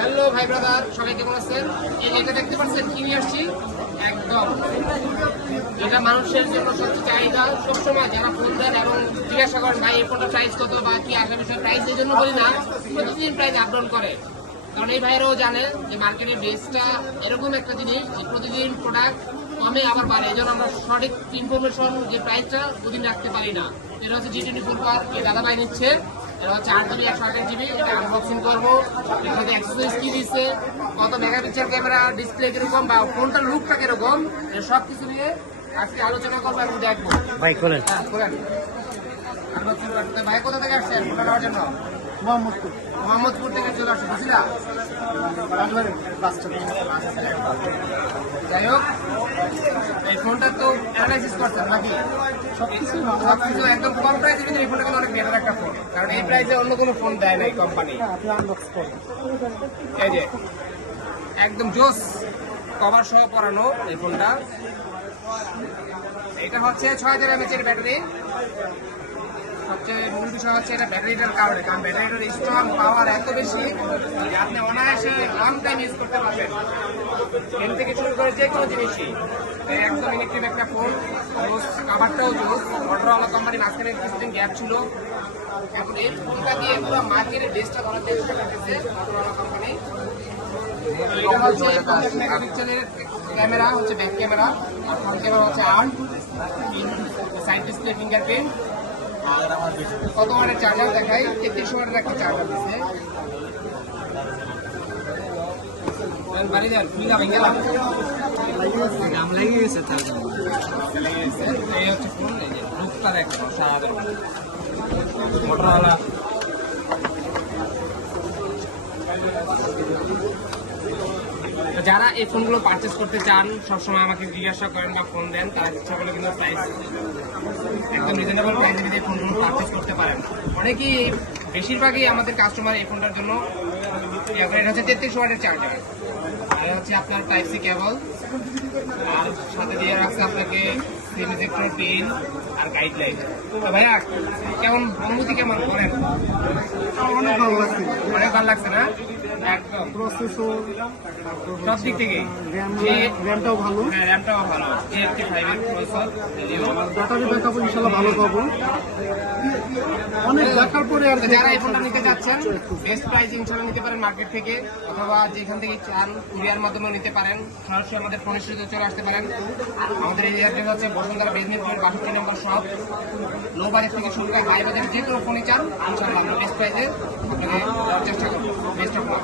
Hello ভাই brother, সবাই কেমন আছেন? এটা দেখতে পাচ্ছেন কি নিয়ে আসছি, একদম এটা মানুষের জন্য সবচেয়ে চাহিদা। সবসময় যারা ফোন দেন এবং জিজ্ঞাসা করেন ভাই এই ফোনটা প্রাইস কত বা কি আসে বিষয়, প্রাইস এই জন্য বলি না, প্রতিদিন প্রাইস আপডাউন করে। কারণ এই ভাইয়েরাও জানে যে মার্কেটের বেসটা এরকম একটা জিনিস যে প্রতিদিন প্রোডাক্ট কমে আবার বাড়ে। এই জন্য আমরা সঠিক ইনফরমেশন যে প্রাইসটা দুদিন রাখতে পারি না। এটা হচ্ছে G24 এই দাদা ভাই নিচ্ছে। এটা হচ্ছে 8GB 128GB। এটা আনবক্সিং করবো, এর সাথে অ্যাক্সেসরিজ কি দিচ্ছে, কত মেগাপিক্সেল ক্যামেরা, ডিসপ্লে কিরকম বা ফোনটার লুকটা কিরকম, সব কিছু নিয়ে আজকে আলোচনা করবো এবং দেখবো। ভাই খোলেন। হ্যাঁ খোলেন। আনবক্সিং করতে ভাই কোথা থেকে আসছেন ফোনটা নেওয়ার জন্য? মোহাম্মদপুর থেকে চলে আসছে বুঝলা। যাই হোক, এই ফোনটা তো অ্যানালাইসিস করছেন নাকি? সবকিছু একদম কম প্রাইসের ভিতরে এই ফোনটা কিন্তু অনেক বেটার একটা ফোন, কারণ এই প্রাইসে অন্য কোনো ফোন দেয় না এই কোম্পানি। এই যে একদম জোস কভার সহ পরানো এই ফোনটা। এটা হচ্ছে 6000 mAh এর ব্যাটারি। সবচেয়ে মূল বিষয় হচ্ছে এটা ব্যাটারিটার কারণে, কারণ ব্যাটারিটার স্ট্রং পাওয়ার এত বেশি যে আপনি অনায়াসে লং টাইম ইউজ করতে পারবেন, এর থেকে শুরু করে যে কোনো জিনিসই। একদম ইলেকট্রিক একটা ফোন, কাভারটাও জোস। অটোওয়ালা কোম্পানি মাঝখানে কিছুদিন গ্যাপ ছিল, এখন এই ফোনটা দিয়ে পুরো মার্কেটের বেসটা ধরাতে চেষ্টা করতেছে অটোওয়ালা কোম্পানি। এটা হচ্ছে 50 মেগাপিক্সেলের ক্যামেরা, হচ্ছে ব্যাক ক্যামেরা, আর ফ্রন্ট ক্যামেরা হচ্ছে 8, সাইড ডিসপ্লে ফিঙ্গারপ্রিন্ট। কত ওয়াটের চার্জার দেখাই, 33 ওয়াটের একটা চার্জার দিচ্ছে। বাড়ি যান খুলে ভেঙে গেলাম, দাম লেগে গেছে চার্জার। এই হচ্ছে ফোন, এই যে লুকটা দেখো সারাদিন মোটরওয়ালা। যারা এই ফোনগুলো পারচেস করতে চান সবসময় আমাকে জিজ্ঞাসা করেন বা ফোন দেন, তারা ইচ্ছা করলে কিন্তু প্রাইস একদম রিজনেবল প্রাইসে যদি এই ফোনগুলো পারচেস করতে পারেন। অনেকেই বেশিরভাগই আমাদের কাস্টমার এই ফোনটার জন্য। এটা হচ্ছে 33 ওয়াটের চার্জার, আর হচ্ছে আপনার টাইপ সি কেবল, আর সাথে দিয়ে রাখছে আপনাকে সিম ইজেক্টর পিন আর গাইডলাইন। ভাইয়া কেমন অনুভূতি কেমন করেন? অনেক ভালো লাগছে। অনেক ভালো লাগছে না? একদম প্রসেসর সব দিক থেকে র্যামটাও ভালো, হ্যাঁ র্যামটাও ভালো, A85 এর প্রসেসর। ব্যাটারি ব্যাকআপ ইনশাআল্লাহ ভালো পাবো। অনেক দেখার পরে আর যারা এই ফোনটা নিতে যাচ্ছেন বেস্ট প্রাইস ইনশাআল্লাহ নিতে পারেন মার্কেট থেকে, অথবা যেখান থেকে চান কুরিয়ার মাধ্যমে নিতে পারেন। সরাসরি আমাদের ফোনের সাথে চলে আসতে পারেন। আমাদের এই অ্যাড্রেস হচ্ছে বসুন্ধরা বিজনেস 62 নম্বর শপ। লো বাজেট থেকে শুরু করে হাই বাজেট যে কোনো ফোনই চান ইনশাআল্লাহ আমরা বেস্ট প্রাইসে আপনাকে দেওয়ার চেষ্টা করবো। Best of luck.